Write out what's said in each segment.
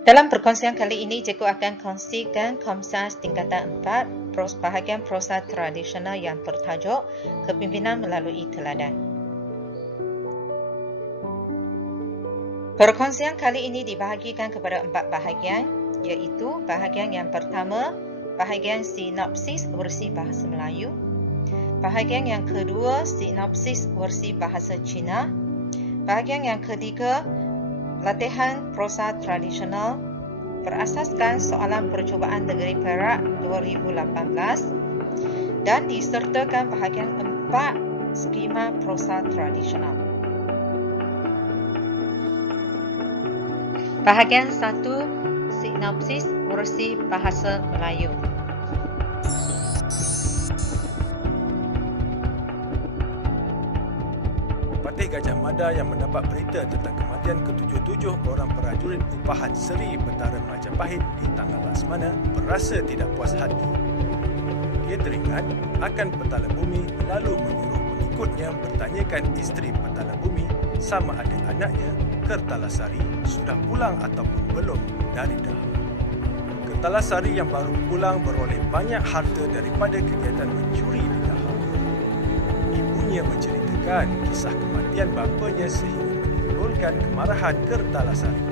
Dalam perkongsian kali ini, cikgu akan kongsikan Komsas tingkatan 4, bahagian prosa tradisional yang bertajuk Kepimpinan Melalui Teladan. Perkongsian kali ini dibahagikan kepada 4 bahagian, iaitu bahagian yang pertama, bahagian sinopsis versi bahasa Melayu, bahagian yang kedua, sinopsis versi bahasa Cina, bahagian yang ketiga, latihan prosa tradisional berasaskan soalan percubaan Negeri Perak 2018 dan disertakan bahagian 4 skema prosa tradisional. Bahagian 1, sinopsis versi bahasa Melayu. Patih Gajah Mada yang mendapat berita tentang kematian ke-77 orang prajurit upahan Seri Betara Majapahit di tanggal Laksmana berasa tidak puas hati. Dia teringat akan Petala Bumi lalu menyuruh pengikutnya bertanyakan isteri Petala Bumi sama ada anaknya, Kertalasari, sudah pulang ataupun belum dari Dahar. Kertalasari yang baru pulang beroleh banyak harta daripada kegiatan mencuri di Dahar. Ibunya menceritakan kisah kematian bapanya sehingga menimbulkan kemarahan Kertalasari.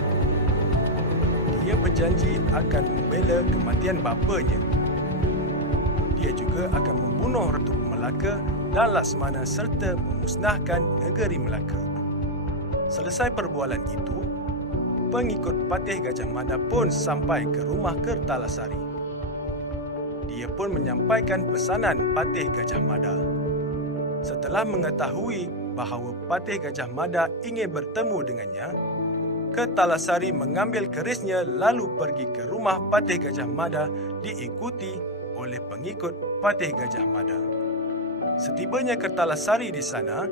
Dia berjanji akan membela kematian bapanya. Dia juga akan membunuh Ratu Melaka dan Laksmana serta memusnahkan negeri Melaka. Selesai perbualan itu, pengikut Patih Gajah Mada pun sampai ke rumah Kertalasari. Dia pun menyampaikan pesanan Patih Gajah Mada. Setelah mengetahui bahawa Patih Gajah Mada ingin bertemu dengannya, Kertalasari mengambil kerisnya lalu pergi ke rumah Patih Gajah Mada diikuti oleh pengikut Patih Gajah Mada. Setibanya Kertalasari di sana,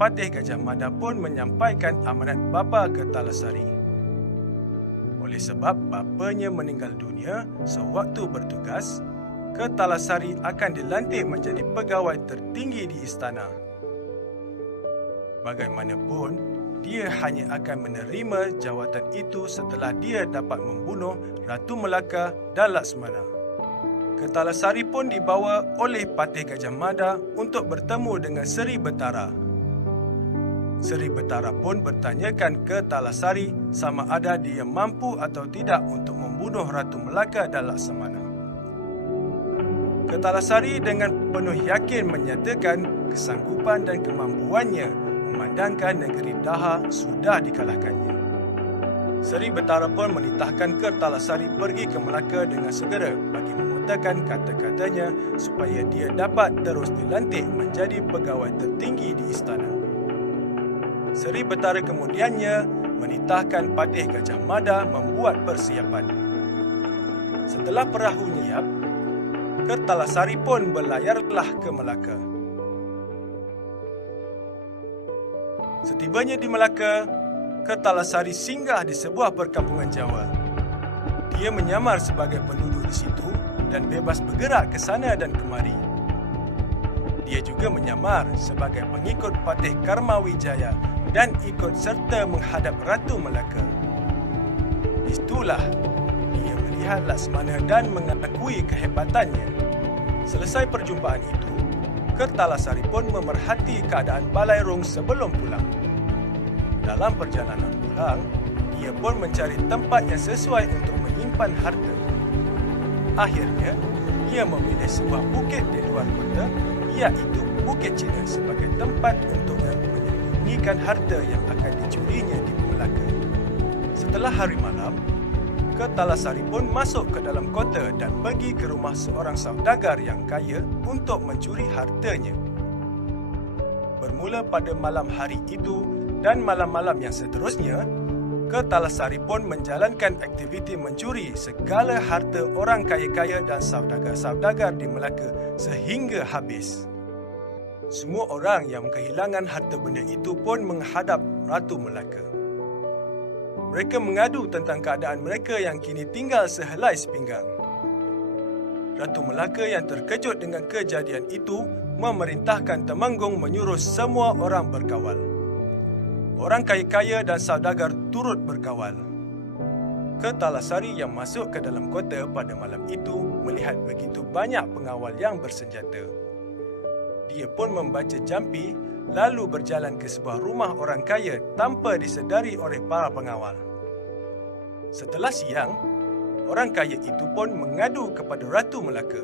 Patih Gajah Mada pun menyampaikan amanat bapa Kertalasari. Oleh sebab bapanya meninggal dunia sewaktu bertugas, Kertalasari akan dilantik menjadi pegawai tertinggi di istana. Bagaimanapun, dia hanya akan menerima jawatan itu setelah dia dapat membunuh Ratu Melaka dan Laksmana. Kertalasari pun dibawa oleh Patih Gajah Mada untuk bertemu dengan Seri Betara. Seri Betara pun bertanyakan ke Talasari sama ada dia mampu atau tidak untuk membunuh Ratu Melaka dan Laksmana. Kertalasari dengan penuh yakin menyatakan kesanggupan dan kemampuannya memandangkan negeri Dahar sudah dikalahkannya. Seri Betara pun menitahkan Kertalasari pergi ke Melaka dengan segera bagi memutakan kata-katanya supaya dia dapat terus dilantik menjadi pegawai tertinggi di istana. Seri Betara kemudiannya menitahkan Patih Gajah Mada membuat persiapan. Setelah perahu nyiap, Kertalasari pun berlayarlah ke Melaka. Setibanya di Melaka, Kertalasari singgah di sebuah perkampungan Jawa. Dia menyamar sebagai penduduk di situ dan bebas bergerak ke sana dan kemari. Dia juga menyamar sebagai pengikut Patih Karmawijaya dan ikut serta menghadap Ratu Melaka. Itulah dia melihat Laksmana dan mengakui kehebatannya. Selesai perjumpaan itu, Kertalasari pun memerhati keadaan Balairung sebelum pulang. Dalam perjalanan pulang, dia pun mencari tempat yang sesuai untuk menyimpan harta. Akhirnya, ia memilih sebuah bukit di luar kota, iaitu Bukit Cina sebagai tempat untuknya menyembunyikan harta yang akan dicurinya di Melaka. Setelah hari malam, Kertalasari pun masuk ke dalam kota dan pergi ke rumah seorang saudagar yang kaya untuk mencuri hartanya. Bermula pada malam hari itu dan malam-malam yang seterusnya, Kertalasari pun menjalankan aktiviti mencuri segala harta orang kaya-kaya dan saudagar-saudagar di Melaka sehingga habis. Semua orang yang kehilangan harta benda itu pun menghadap Ratu Melaka. Mereka mengadu tentang keadaan mereka yang kini tinggal sehelai sepinggang. Ratu Melaka yang terkejut dengan kejadian itu memerintahkan Temenggung menyuruh semua orang berkawal. Orang kaya-kaya dan saudagar turut berkawal. Kertalasari yang masuk ke dalam kota pada malam itu melihat begitu banyak pengawal yang bersenjata. Dia pun membaca jampi lalu berjalan ke sebuah rumah orang kaya tanpa disedari oleh para pengawal. Setelah siang, orang kaya itu pun mengadu kepada Ratu Melaka.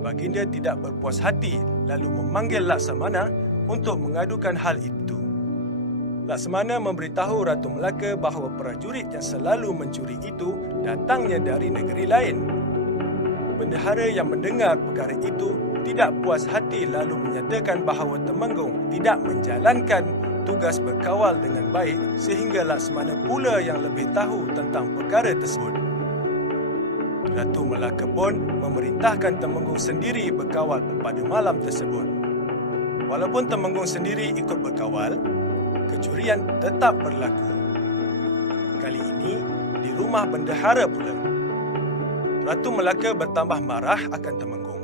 Baginda tidak berpuas hati lalu memanggil Laksamana untuk mengadukan hal itu. Laksamana memberitahu Ratu Melaka bahawa prajurit yang selalu mencuri itu datangnya dari negeri lain. Bendahara yang mendengar perkara itu tidak puas hati lalu menyatakan bahawa Temenggung tidak menjalankan tugas berkawal dengan baik sehingga Laksamana pula yang lebih tahu tentang perkara tersebut. Ratu Melaka pun memerintahkan Temenggung sendiri berkawal pada malam tersebut. Walaupun Temenggung sendiri ikut berkawal, kecurian tetap berlaku. Kali ini di rumah bendahara pula. Ratu Melaka bertambah marah akan Temenggung.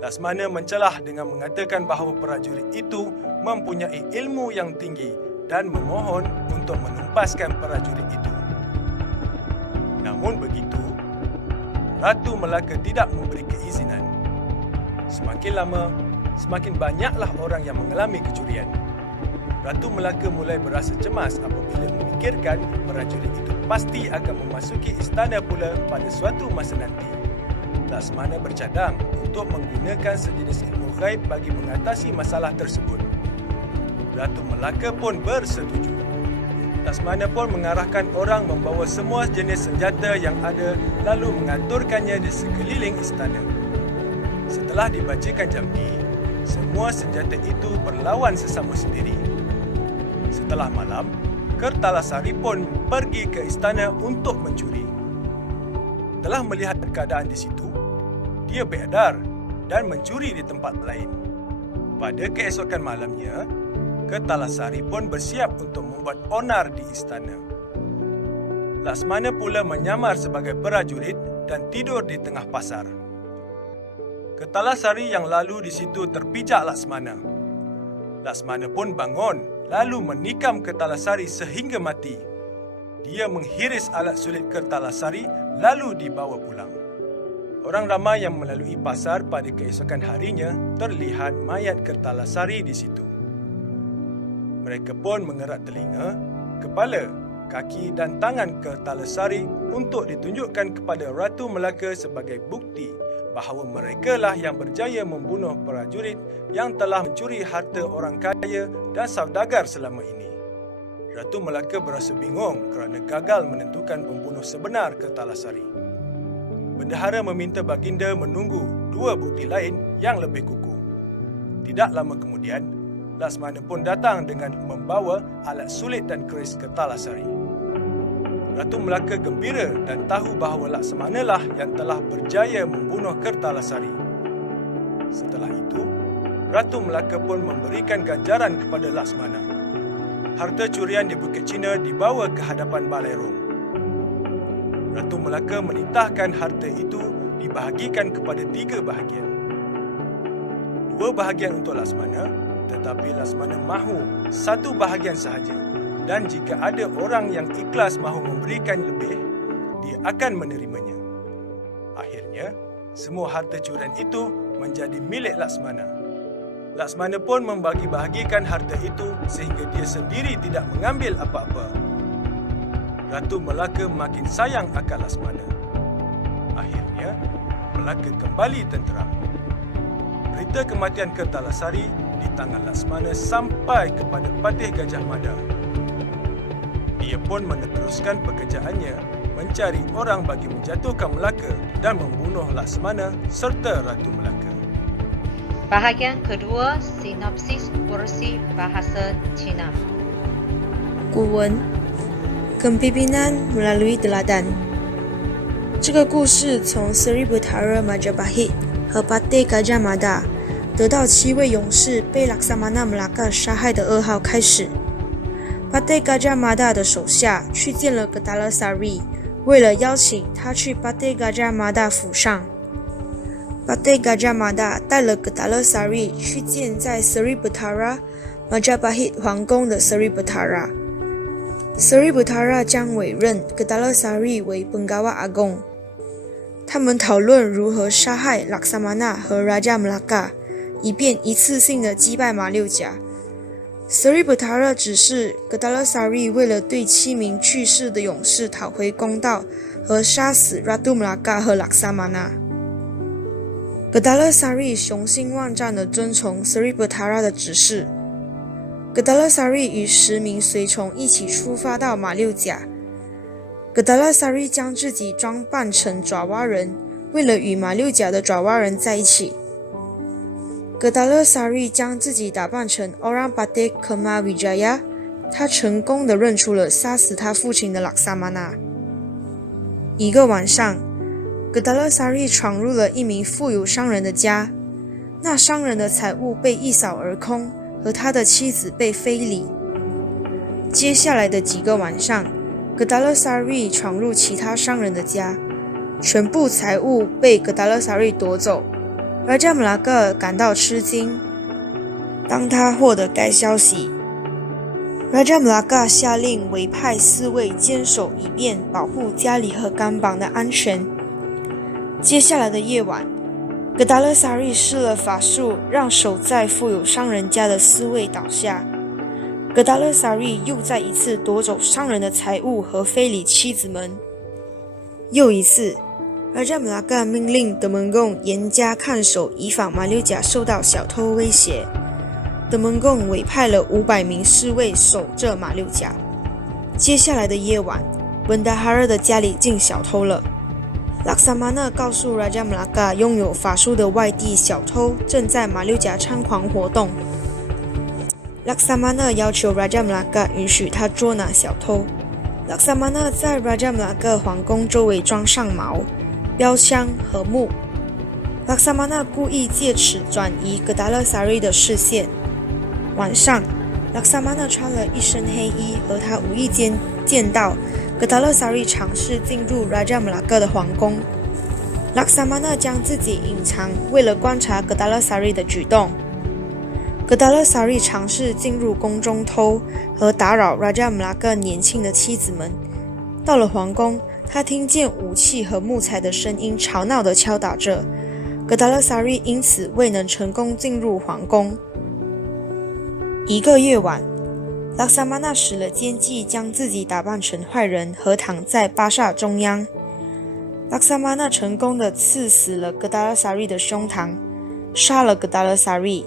Laksamana mencelah dengan mengatakan bahawa prajurit itu mempunyai ilmu yang tinggi dan memohon untuk menumpaskan prajurit itu. Namun begitu, Ratu Melaka tidak memberi keizinan. Semakin lama, semakin banyaklah orang yang mengalami kecurian. Ratu Melaka mulai berasa cemas apabila memikirkan prajurit itu pasti akan memasuki istana pula pada suatu masa nanti. Laksamana bercadang untuk menggunakan sejenis ilmu ghaib bagi mengatasi masalah tersebut. Ratu Melaka pun bersetuju. Laksamana pun mengarahkan orang membawa semua jenis senjata yang ada lalu mengaturkannya di sekeliling istana. Setelah dibacakan jampi, semua senjata itu berlawan sesama sendiri. Setelah malam, Kertalasari pun pergi ke istana untuk mencuri. Telah melihat keadaan di situ, dia beredar dan mencuri di tempat lain. Pada keesokan malamnya, Kertalasari pun bersiap untuk membuat onar di istana. Laksamana pula menyamar sebagai prajurit dan tidur di tengah pasar. Kertalasari yang lalu di situ terpijak Laksamana. Laksamana pun bangun lalu menikam Kertalasari sehingga mati. Dia menghiris alat sulit Kertalasari lalu dibawa pulang. Orang ramai yang melalui pasar pada keesokan harinya terlihat mayat Kertalasari di situ. Mereka pun mengerat telinga, kepala, kaki dan tangan Kertalasari untuk ditunjukkan kepada Ratu Melaka sebagai bukti bahawa merekalah yang berjaya membunuh prajurit yang telah mencuri harta orang kaya dan saudagar selama ini. Ratu Melaka berasa bingung kerana gagal menentukan pembunuh sebenar Kertalasari. Bendahara meminta baginda menunggu dua bukti lain yang lebih kukuh. Tidak lama kemudian, Laksamana pun datang dengan membawa alat sulit dan keris Kertalasari. Ratu Melaka gembira dan tahu bahawa Laksamana lah yang telah berjaya membunuh Kertalasari. Setelah itu, Ratu Melaka pun memberikan ganjaran kepada Laksamana. Harta curian di Bukit Cina dibawa ke hadapan Balai Rom. Ratu Melaka menitahkan harta itu dibahagikan kepada 3 bahagian. 2 bahagian untuk Laksamana, tetapi Laksamana mahu 1 bahagian sahaja. Dan jika ada orang yang ikhlas mahu memberikan lebih, dia akan menerimanya. Akhirnya, semua harta curian itu menjadi milik Laksamana. Laksamana pun membagi-bahagikan harta itu sehingga dia sendiri tidak mengambil apa-apa. Ratu Melaka makin sayang akan Laksamana. Akhirnya, Melaka kembali tenteram. Berita kematian Kertalasari di tangan Laksamana sampai kepada Patih Gajah Mada. Dia pun meneruskan pekerjaannya mencari orang bagi menjatuhkan Melaka dan membunuh Laksamana serta Ratu Melaka. Bahagian kedua, sinopsis versi bahasa Cina. 古文 Kepimpinan melalui teladan. 这个故事从 Sri Bahtara Majapahit 和 Patih Gajah Mada 得到7位勇士被 Laksamana Melaka 杀害的噩耗开始。Patih Gajah Mada 的手下去见了 Kertalasari， 为了邀请他去 Patih Gajah Mada 府上。Patih Gajah Mada 带了 Kertalasari 去见在 Sri Bahtara Majapahit 皇宫的 Sri Bahtara。Sri Bathara 将委任 Kedala Sari 为 Penggawa Agong。他们讨论如何杀害 Laksamana 和 Raja Melaka， 以便一次性的击败马六甲。Sri Bathara 指示 Kedala Sari 为了对7名去世的勇士讨回公道，和杀死 Ratu Melaka 和 Laksamana。Kedala Sari 雄心万丈地遵从 Sri Bathara 的指示。Kedala Sari 与10名随从一起出发到马六甲。Kedala Sari 将自己装扮成爪哇人，为了与马六甲的爪哇人在一起。Kedala Sari 将自己打扮成 Orang Patih Kema Wijaya， 他成功地认出了杀死他父亲的 Laksamana。一个晚上， Kedala Sari 闯入了一名富有商人的家，那商人的财物被一扫而空，和他的妻子被非礼。接下来的几个晚上， Kedala Sari 闯入其他商人的家，全部财物被 Kedala Sari 夺走。Raja Melaka 感到吃惊。当他获得该消息， Raja Melaka 下令委派4位坚守，以便保护家里和甘榜的安全。接下来的夜晚， Kedala Sari 施了法术，让守在富有商人家的4位倒下。Kedala Sari 又再一次夺走商人的财物和非礼妻子们。又一次， Raja Melaka 命令德蒙贡严加看守，以防马六甲受到小偷威胁。德蒙贡委派了500名侍卫守着马六甲。接下来的夜晚， Bendahara 的家里进小偷了。Laksamana 告诉 Raja Melaka， 拥有法术的外地小偷正在马六甲猖狂活动。Laksamana 要求 Raja Melaka 允许他捉拿小偷。Laksamana 在 Raja Melaka 皇宫周围装上矛、标枪和木。Laksamana 故意借此转移 Kedala Sari 的视线。晚上， Laksamana 穿了一身黑衣，和他无意间见到 Kedala Sari 尝试进入 Raja Melaka 的皇宫。Laksamana 将自己隐藏，为了观察 Kedala Sari 的举动。Kedala Sari 尝试进入宫中偷和打扰 Raja Melaka 年轻的妻子们。到了皇宫，他听见武器和木材的声音吵闹地敲打着。Kedala Sari 因此未能成功进入皇宫。一个夜晚， Laksamana 使了奸计，将自己打扮成坏人，和躺在巴萨中央。Laksamana 成功地刺死了 Kedala Sari 的胸膛，杀了 Kedala Sari。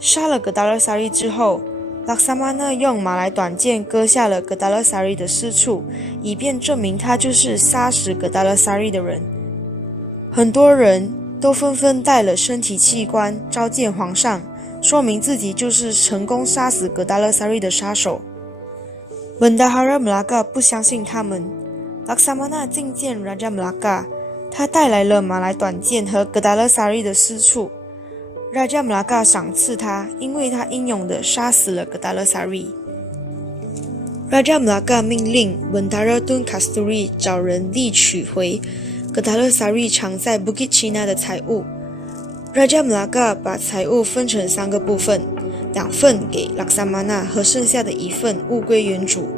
杀了 Kedala Sari 之后， Laksamana 用马来短剑割下了 Kedala Sari 的私处，以便证明他就是杀死 Kedala Sari 的人。很多人都纷纷带了身体器官召见皇上，说明自己就是成功杀死 Kedala Sari 的杀手。Bendahara Melaka 不相信他们。Laksamana 觐见 Raja Melaka， 他带来了马来短剑和 Kedala Sari 的私处。Raja Melaka 赏赐他，因为他英勇地杀死了 Kedala Sari。Raja Melaka 命令 Bendahara Tun Kasturi 找人力取回 Kedala Sari 藏在 Bukit China 的财物。Raja Melaka 把财物分成3个部分，2份给 Laksamana 和剩下的1份物归原主。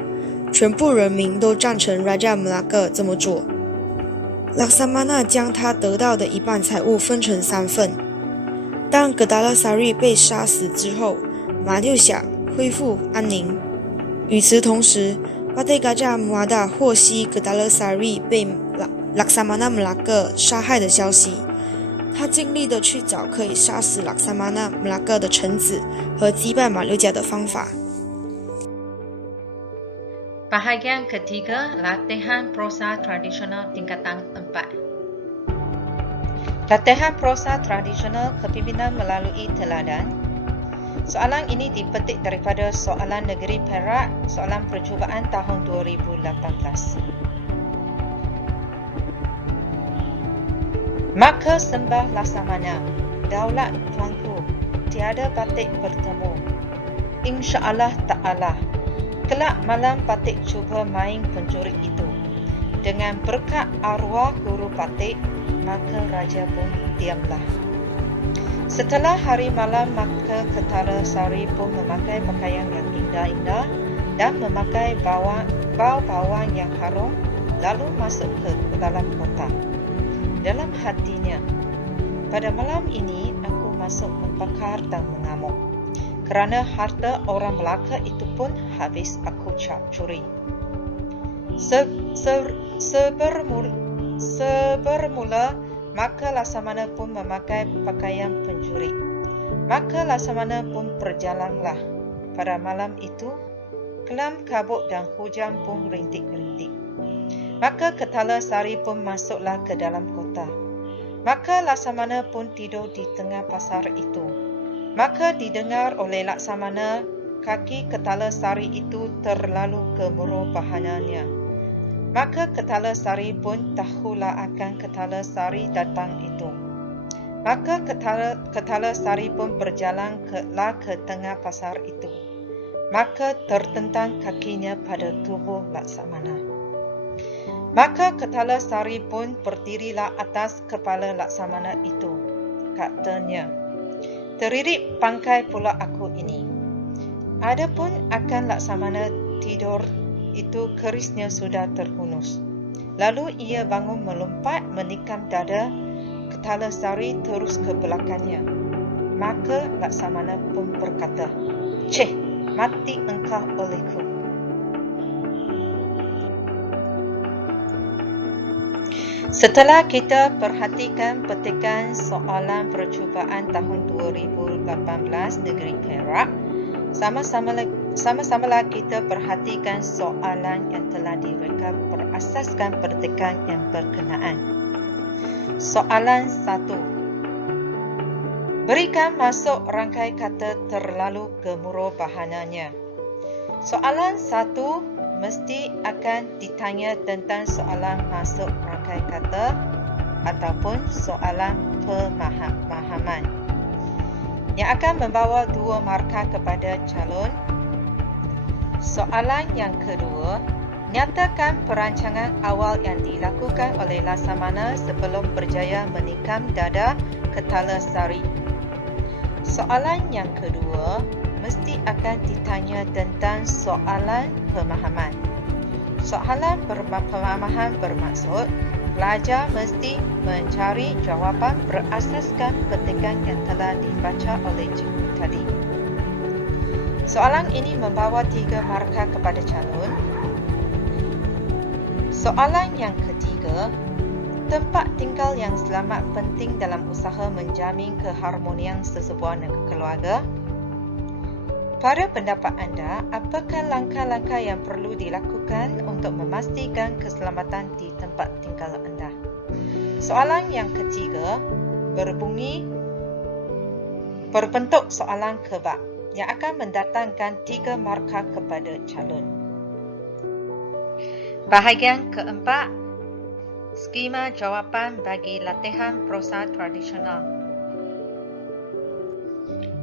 全部人民都赞成 Raja Melaka 这么做。Laksamana 将他得到的一半财物分成3份。当 Kedala Sari 被杀死之后，马六甲恢复安宁。与此同时， Patih Gajah Mada 获悉 Kedala Sari 被 Laksamana Melaka 杀害的消息。他尽力的去找可以杀死 Laksamana Melaka 的臣子和击败马六甲的方法。Bahagian ketiga, latihan prosa tradisional tingkatan 4. Latihan prosa tradisional kepimpinan melalui teladan. Soalan ini dipetik daripada soalan negeri Perak, soalan percubaan tahun 2018. Maka sembah Laksamana, daulat tuanku, tiada batik bertemu. InsyaAllah Ta'ala, kelak malam Patih cuba main pencurik itu. Dengan berkat arwah guru Patih, maka raja pun diamlah. Setelah hari malam, maka Kedala Sari pun memakai pakaian yang indah-indah dan memakai bau-bauan yang harum lalu masuk ke dalam kota. Dalam hatinya, pada malam ini aku masuk membakar dan mengamuk. Kerana harta orang Melaka itu pun habis aku curi. Sebermula, maka Laksamana pun memakai pakaian pencuri. Maka Laksamana pun berjalanlah. Pada malam itu, kelam kabut dan hujan pun rintik-rintik. Maka Ketala Sari pun masuklah ke dalam kota. Maka Laksamana pun tidur di tengah pasar itu. Maka didengar oleh Laksamana, kaki Ketala Sari itu terlalu gemuruh bahannya. Maka Ketala Sari pun tahulah akan Ketala Sari datang itu. Maka Ketala Sari pun berjalan ke tengah pasar itu. Maka tertentang kakinya pada tubuh Laksamana. Maka Ketala Sari pun berdirilah atas kepala Laksamana itu. Katanya, "Teririk pangkai pula aku ini." Adapun akan Laksamana tidur itu kerisnya sudah terhunus. Lalu ia bangun melompat menikam dada Ketala Sari terus ke belakangnya. Maka Laksamana pun berkata, "Ceh, mati engkau olehku." Setelah kita perhatikan petikan soalan percubaan tahun 2018 negeri Perak, sama-samalah kita perhatikan soalan yang telah direka berasaskan petikan yang berkenaan. Soalan 1. Berikan masuk rangkai kata terlalu gemuruh bahannya. Soalan 1 mesti akan ditanya tentang soalan masuk rangkai kata ataupun soalan pemahaman yang akan membawa 2 markah kepada calon. Soalan yang kedua, nyatakan perancangan awal yang dilakukan oleh Laksamana sebelum berjaya menikam dada Ketala Sari. Soalan yang kedua mesti akan ditanya tentang soalan pemahaman. Soalan pemahaman bermaksud pelajar mesti mencari jawapan berasaskan petikan yang telah dibaca oleh cikgu tadi. Soalan ini membawa 3 markah kepada calon. Soalan yang ketiga, tempat tinggal yang selamat penting dalam usaha menjamin keharmonian sesebuah keluarga. Pada pendapat anda, apakah langkah-langkah yang perlu dilakukan untuk memastikan keselamatan di tempat tinggal anda? Soalan yang ketiga berbentuk soalan kebak yang akan mendatangkan 3 markah kepada calon. Bahagian keempat, skema jawapan bagi latihan prosa tradisional.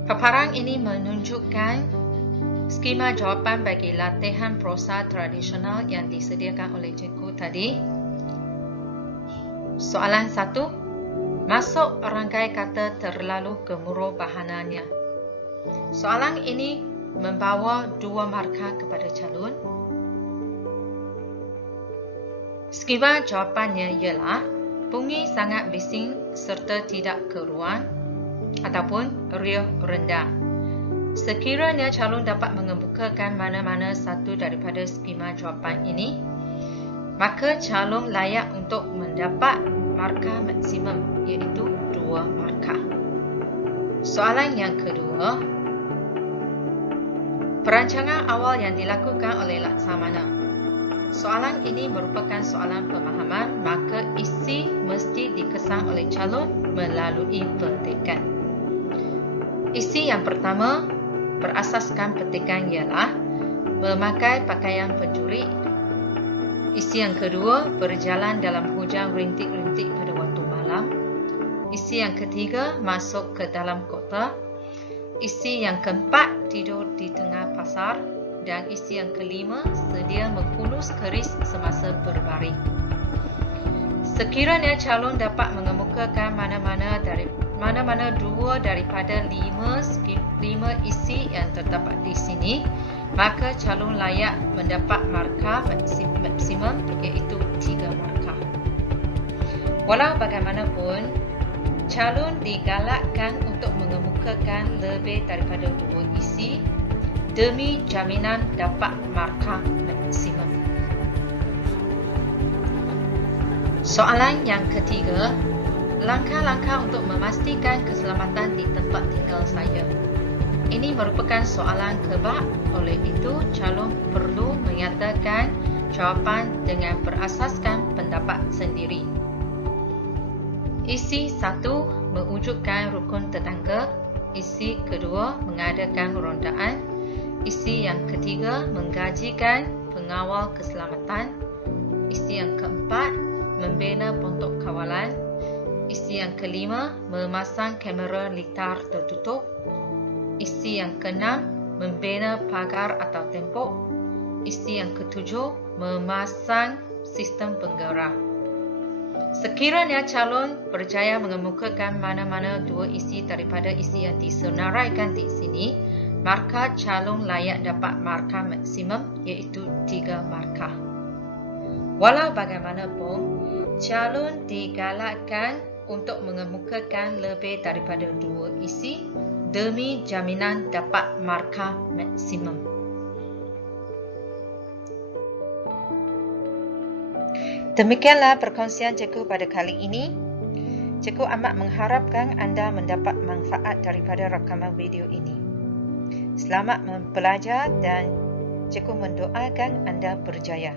Paparan ini menunjukkan skema jawapan bagi latihan prosa tradisional yang disediakan oleh cikgu tadi. Soalan 1. Masuk rangkai kata terlalu gemuruh bahannya. Soalan ini membawa 2 markah kepada calon. Skema jawapannya ialah bunyi sangat bising serta tidak keruan ataupun riuh rendah. Sekiranya calon dapat mengemukakan mana-mana satu daripada skema jawapan ini, maka calon layak untuk mendapat markah maksimum iaitu 2 markah. Soalan yang kedua, perancangan awal yang dilakukan oleh Laksamana. Soalan ini merupakan soalan pemahaman, maka isi mesti dikesan oleh calon melalui petikan. Isi yang pertama berasaskan petikan ialah memakai pakaian pencuri. Isi yang kedua berjalan dalam hujan rintik-rintik pada waktu malam. Isi yang ketiga masuk ke dalam kota. Isi yang keempat tidur di tengah pasar. Dan isi yang kelima sedia menghunus keris semasa berbaring. Sekiranya calon dapat mengemukakan mana-mana 2 daripada 5 isi yang terdapat di sini, maka calon layak mendapat markah maksimum iaitu 3 markah. Walau bagaimanapun, calon digalakkan untuk mengemukakan lebih daripada 2 isi demi jaminan dapat markah maksimum. Soalan yang ketiga, langkah-langkah untuk memastikan keselamatan di tempat tinggal saya. Ini merupakan soalan kebak, oleh itu calon perlu menyatakan jawapan dengan berasaskan pendapat sendiri. Isi 1 mewujudkan rukun tetangga, isi kedua mengadakan rondaan, isi yang ketiga menggajikan pengawal keselamatan, isi yang keempat membina pondok kawalan, isi yang kelima memasang kamera litar tertutup, isi yang keenam membina pagar atau tembok, isi yang ketujuh memasang sistem penggerak. Sekiranya calon berjaya mengemukakan mana-mana 2 isi daripada isi yang disenaraikan di sini, maka calon layak dapat markah maksimum iaitu 3 markah. Walau bagaimanapun, calon digalakkan untuk mengemukakan lebih daripada 2 isi demi jaminan dapat markah maksimum. Demikianlah perkongsian cikgu pada kali ini. Cikgu amat mengharapkan anda mendapat manfaat daripada rakaman video ini. Selamat belajar dan cikgu mendoakan anda berjaya.